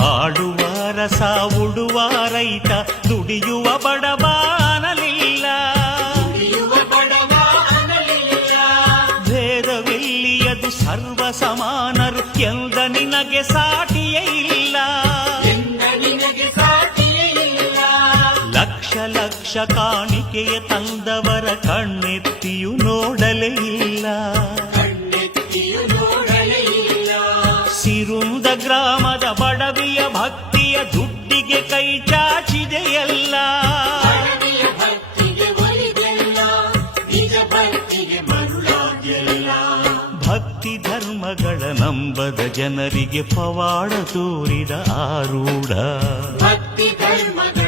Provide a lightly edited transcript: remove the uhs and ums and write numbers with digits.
ಆಡುವ ರಸ ಉಡುವ ರೈತ ದುಡಿಯುವ ಬಡವ ಅನ್ನಲಿಲ್ಲ. ಭೇದವಿಲ್ಲಿಯದು ಸರ್ವ ಸಮಾನರು ಎಂದ ನಿನಗೆ ಸಾಟಿಯೇ ಇಲ್ಲ. ಲಕ್ಷ ಲಕ್ಷ ಕಾಣಿಕೆಯ ತಂದವರ ಕಣ್ಣೆತ್ತಿಯೂ ನೋಡಲೇ ಇಲ್ಲ. ಸಿರುಂದ ಗ್ರಾಮದ ಬಡವಿಯ ಭಕ್ತಿಯ ದುಡ್ಡಿಗೆ ಕೈ ಚಾಚಿದೆಯಲ್ಲ. ಭಕ್ತಿ ಧರ್ಮಗಳ ನಂಬದ ಜನರಿಗೆ ಪವಾಡ ತೋರಿದ ಆರೂಢ. ಭಕ್ತಿ ಧರ್ಮದ